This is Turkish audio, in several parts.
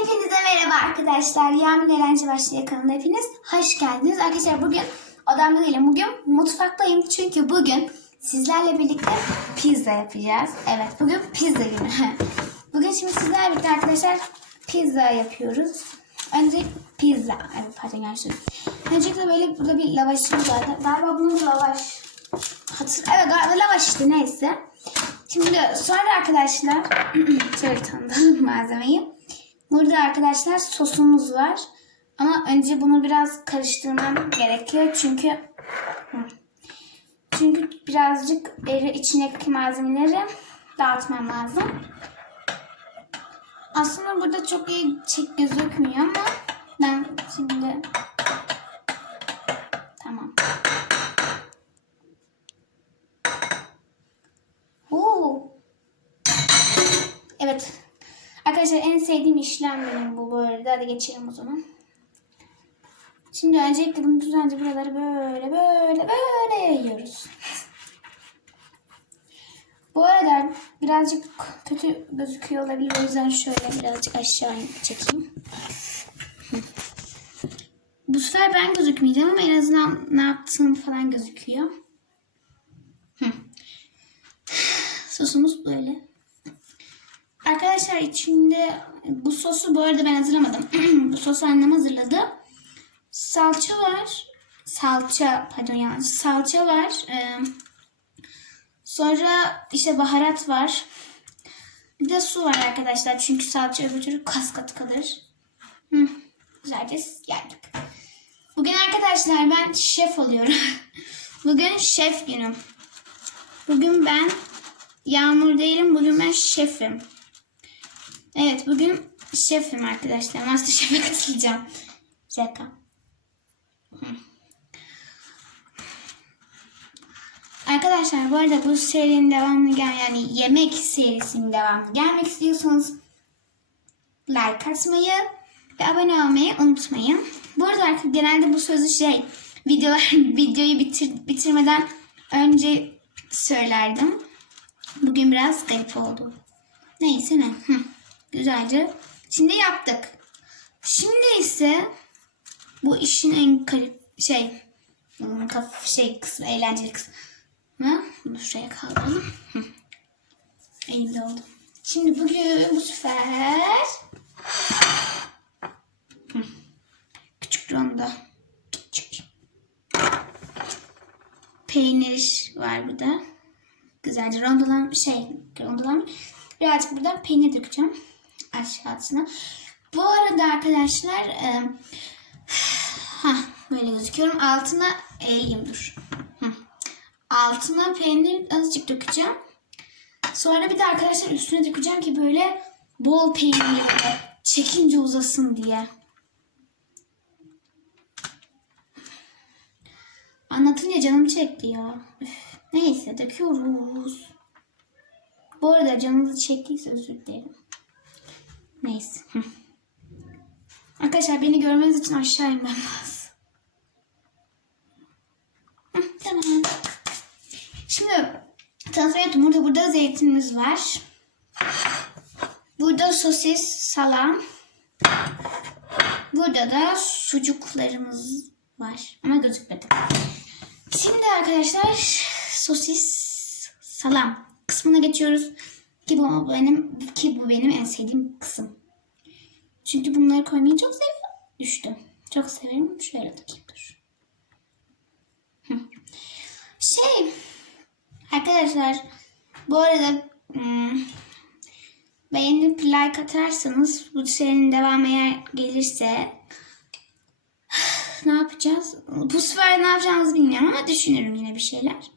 Hepinize merhaba arkadaşlar. Yağmur Eğlence Başlıyor kanalına hepiniz hoş geldiniz. Arkadaşlar bugün odamda değilim. Bugün mutfaktayım. Çünkü bugün sizlerle birlikte pizza yapacağız. Evet bugün pizza günü. bugün şimdi sizlerle birlikte arkadaşlar pizza yapıyoruz. Önce pizza. Evet pardon gerçekten. Öncelikle böyle burada bir lavaşımız var. Galiba bunun lavaş. Hatır, evet galiba lavaş işte neyse. Şimdi sonra arkadaşlar şöyle tanıtalım malzemeyi. Burada arkadaşlar sosumuz var. Ama önce bunu biraz karıştırmam gerekiyor. Çünkü çünkü birazcık eri içindeki malzemeleri dağıtmam lazım. Aslında burada çok iyi çek gözükmüyor ama ben şimdi tamam. Oo. Evet. Arkadaşlar en sevdiğim işlem benim bu arada. Hadi geçelim o zaman. Şimdi öncelikle bunu düzenli buraları böyle böyle böyle yayıyoruz. Bu arada birazcık kötü gözüküyor olabilir. O yüzden şöyle birazcık aşağı çekeyim. Bu sefer ben gözükmeyeceğim ama en azından ne yaptığım falan gözüküyor. Sosumuz böyle. Arkadaşlar içinde bu sosu bu arada ben hazırlamadım. bu sosu annem hazırladı. Salça var. Salça pardon yanlış. Salça var. Ee, sonra işte baharat var. Bir de su var arkadaşlar. Çünkü salça öbür türlü kas katı kalır. Hı, güzelce geldik. Bugün arkadaşlar ben şef oluyorum. Bugün şef günüm. Bugün ben Yağmur değilim. Bugün ben şefim. Evet bugün şefim arkadaşlar. Masterchef'e katılacağım. Şaka. Arkadaşlar bu arada bu serinin devamını gel yani yemek serisinin devamı gelmek istiyorsanız like atmayı ve abone olmayı unutmayın. Bu arada arkadaşlar genelde bu sözü şey videolar videoyu bitir, bitirmeden önce söylerdim. Bugün biraz garip oldu. Neyse ne. Hı. Güzelce. Şimdi yaptık. Şimdi ise bu işin en garip şey şey kısmı eğlenceli kısmı. Bunu şuraya kaldıralım. Elimde oldu. Şimdi bugün bu sefer küçük ronda küçük peynir var burada. Güzelce rondolan şey rondolan birazcık buradan peynir dökeceğim aşağısına. Bu arada arkadaşlar e, ha böyle gözüküyorum. Altına eğeyim dur. Altına peynir azıcık dökeceğim. Sonra bir de arkadaşlar üstüne dökeceğim ki böyle bol böyle çekince uzasın diye. Anlatınca canım çekti ya. Neyse döküyoruz. Bu arada canınızı çektiyse özür dilerim. Neyse. Arkadaşlar beni görmeniz için aşağı inmem lazım. Tamam. Şimdi tanıtım burada burada zeytinimiz var. Burada sosis, salam. Burada da sucuklarımız var. Ama gözükmedi. Şimdi arkadaşlar sosis, salam kısmına geçiyoruz. Ki bu benim ki bu benim en sevdiğim kısım. Çünkü bunları koymayı çok seviyorum. Düştü. Çok severim. Şöyle takayım dur. Şey arkadaşlar bu arada hmm, beğenip like atarsanız bu serinin devamı eğer gelirse ne yapacağız? Bu sefer ne yapacağımızı bilmiyorum ama düşünürüm yine bir şeyler.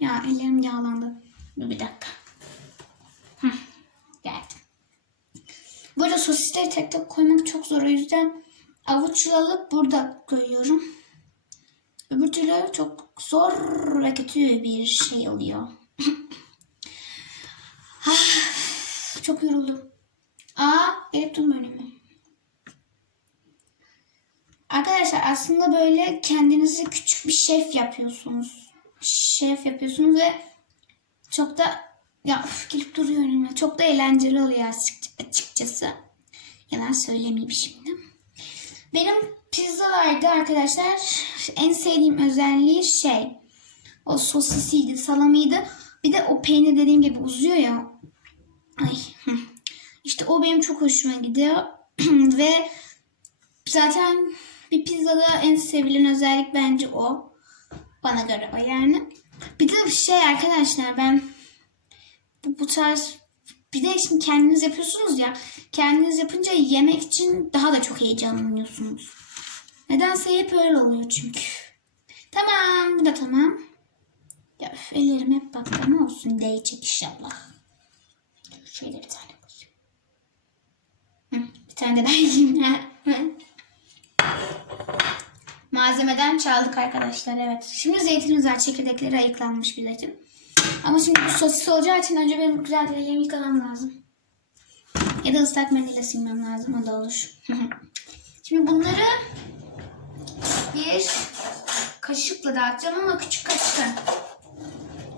Ya ellerim yağlandı. Dur bir dakika. Hı, geldim. Bu arada sosisleri tek tek koymak çok zor. O yüzden avuçla alıp burada koyuyorum. Öbür türlü çok zor ve kötü bir şey oluyor. Ah, çok yoruldum. Aa, gelip durma önüme. Arkadaşlar aslında böyle kendinizi küçük bir şef yapıyorsunuz. Şef yapıyorsunuz ve çok da ya uf, gelip duruyor önüme. Çok da eğlenceli oluyor açıkçası. Yalan söylemeyeyim şimdi. Benim pizzalarda arkadaşlar en sevdiğim özelliği şey o sosisiydi, salamıydı. Bir de o peynir dediğim gibi uzuyor ya. Ay. İşte o benim çok hoşuma gidiyor. Ve zaten bir pizzada en sevilen özellik bence o. Bana göre o yani. Bir de şey arkadaşlar ben bu, tarz bir de şimdi kendiniz yapıyorsunuz ya kendiniz yapınca yemek için daha da çok heyecanlanıyorsunuz. Nedense hep öyle oluyor çünkü. Tamam bu da tamam. Ya üf, ellerim hep baktı ama olsun değecek inşallah. Şöyle bir tane koyayım. Bir tane de ben yiyeyim. Malzemeden çaldık arkadaşlar evet. Şimdi zeytinimiz var. Çekirdekleri ayıklanmış bir zeytin. Ama şimdi bu sosis olacağı için önce benim güzel bir ellerimi yıkamam lazım. Ya da ıslak mendille silmem lazım. O da olur. şimdi bunları bir kaşıkla dağıtacağım ama küçük kaşıkla.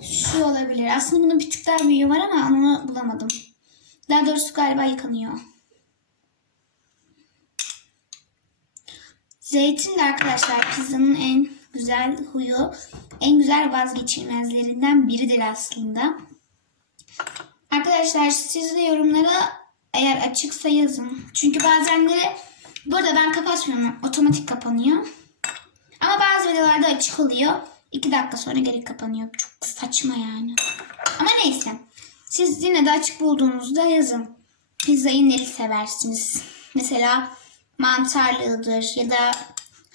Şu olabilir. Aslında bunun bir tık daha büyüğü var ama onu bulamadım. Daha doğrusu galiba yıkanıyor. Zeytin de arkadaşlar pizzanın en güzel huyu, en güzel vazgeçilmezlerinden biridir aslında. Arkadaşlar siz de yorumlara eğer açıksa yazın. Çünkü bazenleri burada ben kapatmıyorum. Otomatik kapanıyor. Ama bazı videolarda açık oluyor. 2 dakika sonra geri kapanıyor. Çok saçma yani. Ama neyse. Siz yine de açık bulduğunuzda yazın. Pizzayı neli seversiniz? Mesela mantarlıdır ya da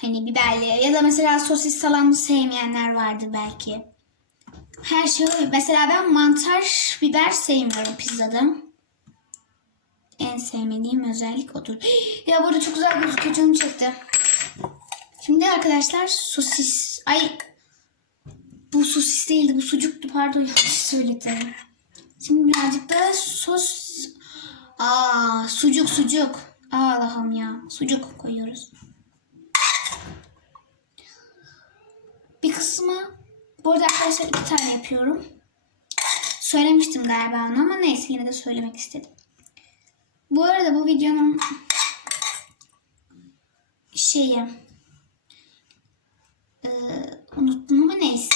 hani biberli ya da mesela sosis salamlı sevmeyenler vardı belki. Her şey olabilir. Mesela ben mantar biber sevmiyorum pizzada. En sevmediğim özellik odur. Ya burada çok güzel gözüküyor canım çekti. Şimdi arkadaşlar sosis. Ay bu sosis değildi bu sucuktu pardon yanlış söyledim. Şimdi birazcık da sos. Aa sucuk sucuk. Allah'ım ya sucuk koyuyoruz. Bir kısmı bu arada arkadaşlar iki tane yapıyorum. Söylemiştim galiba onu ama neyse yine de söylemek istedim. Bu arada bu videonun şeyi ee, unuttum ama neyse.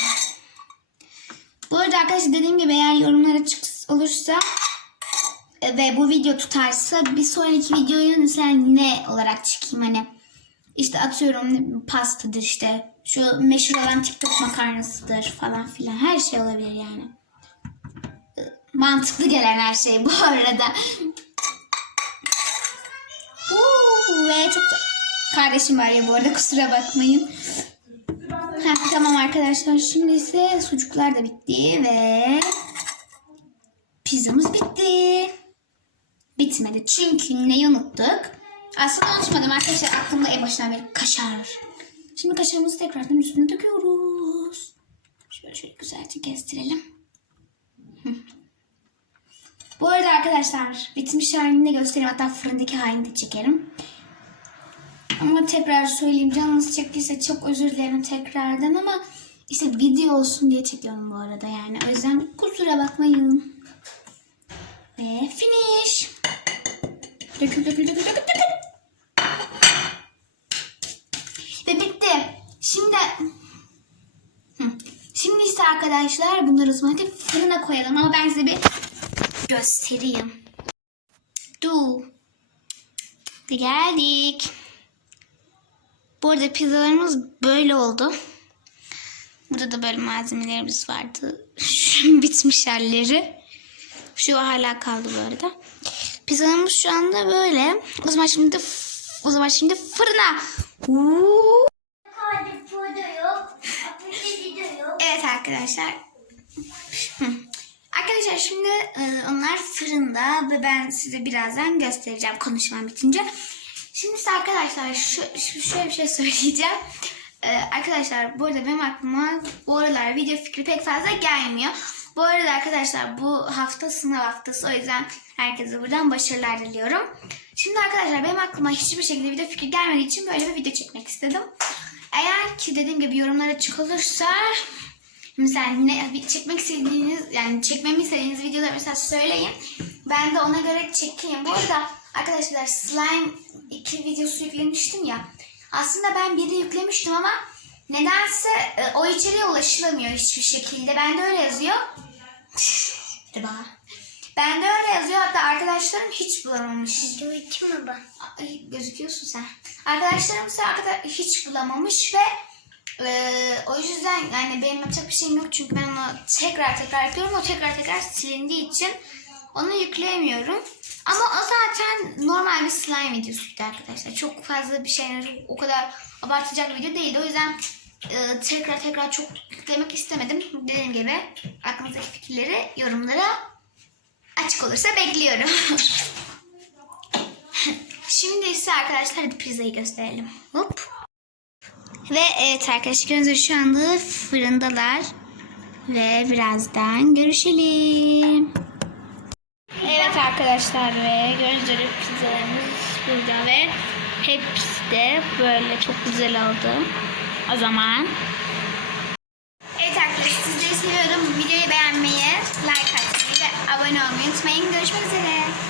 Bu arada arkadaşlar dediğim gibi eğer yorumlar açık olursa e, ve bu video tutarsa bir sonraki videoyu mesela ne olarak çıkayım hani işte atıyorum pastadır işte şu meşhur olan TikTok makarnasıdır falan filan her şey olabilir yani. Mantıklı gelen her şey bu arada. Uuu, ve çok kardeşim var ya bu arada kusura bakmayın. Heh, tamam arkadaşlar şimdi ise sucuklar da bitti ve pizzamız bitti. Bitmedi çünkü neyi unuttuk? Aslında unutmadım arkadaşlar aklımda en başından beri kaşar. Şimdi kaşarımızı tekrardan üstüne döküyoruz. Şöyle şöyle güzelce kestirelim. Hı. Bu arada arkadaşlar bitmiş halini de göstereyim. Hatta fırındaki halini de çekerim. Ama tekrar söyleyeyim canınız çektiyse çok özür dilerim tekrardan ama işte video olsun diye çekiyorum bu arada yani. O yüzden kusura bakmayın. Ve finish. Dökül dökül dökül dökül dökül. Ve bitti. Şimdi Hı. Şimdi ise arkadaşlar bunları hadi fırına koyalım ama ben size bir göstereyim. Du. Geldik. Bu arada pizzalarımız böyle oldu. Burada da böyle malzemelerimiz vardı. Bitmiş halleri. Şu hala kaldı bu arada. Pizzalarımız şu anda böyle. O zaman şimdi o zaman şimdi fırına. Uuu. Evet arkadaşlar. Arkadaşlar şimdi e, onlar fırında ve ben size birazdan göstereceğim konuşmam bitince. Şimdi ise arkadaşlar şu, şöyle bir şey söyleyeceğim. E, arkadaşlar bu arada benim aklıma bu aralar video fikri pek fazla gelmiyor. Bu arada arkadaşlar bu hafta sınav haftası o yüzden herkese buradan başarılar diliyorum. Şimdi arkadaşlar benim aklıma hiçbir şekilde video fikri gelmediği için böyle bir video çekmek istedim. Eğer ki dediğim gibi yorumlara açık Mesela ne çekmek istediğiniz yani çekmemi istediğiniz videoları mesela söyleyin. Ben de ona göre çekeyim. Bu arada Arkadaşlar slime 2 videosu yüklemiştim ya. Aslında ben biri yüklemiştim ama nedense e, o içeriğe ulaşılamıyor hiçbir şekilde. Bende öyle yazıyor. Merhaba. Bende öyle yazıyor. Hatta arkadaşlarım hiç bulamamış. Video mi bu? Gözüküyorsun sen. Arkadaşlarım ise arkada hiç bulamamış ve e, o yüzden yani benim yapacak bir şeyim yok çünkü ben onu tekrar tekrar yapıyorum. O tekrar tekrar silindiği için onu yükleyemiyorum. Ama o zaten normal bir slime videosuydu arkadaşlar. Çok fazla bir şey, o kadar abartacak bir video değildi. O yüzden e, tekrar tekrar çok yüklemek istemedim. Dediğim gibi aklınızdaki fikirleri yorumlara açık olursa bekliyorum. Şimdi ise arkadaşlar hadi pizzayı gösterelim. Hop. Ve evet arkadaşlar şu anda fırındalar. Ve birazdan görüşelim. Evet arkadaşlar ve gibi pizzalarımız burada ve hepsi de böyle çok güzel oldu. O zaman Evet arkadaşlar sizleri seviyorum. Videoyu beğenmeyi, like atmayı ve abone olmayı unutmayın. Görüşmek üzere.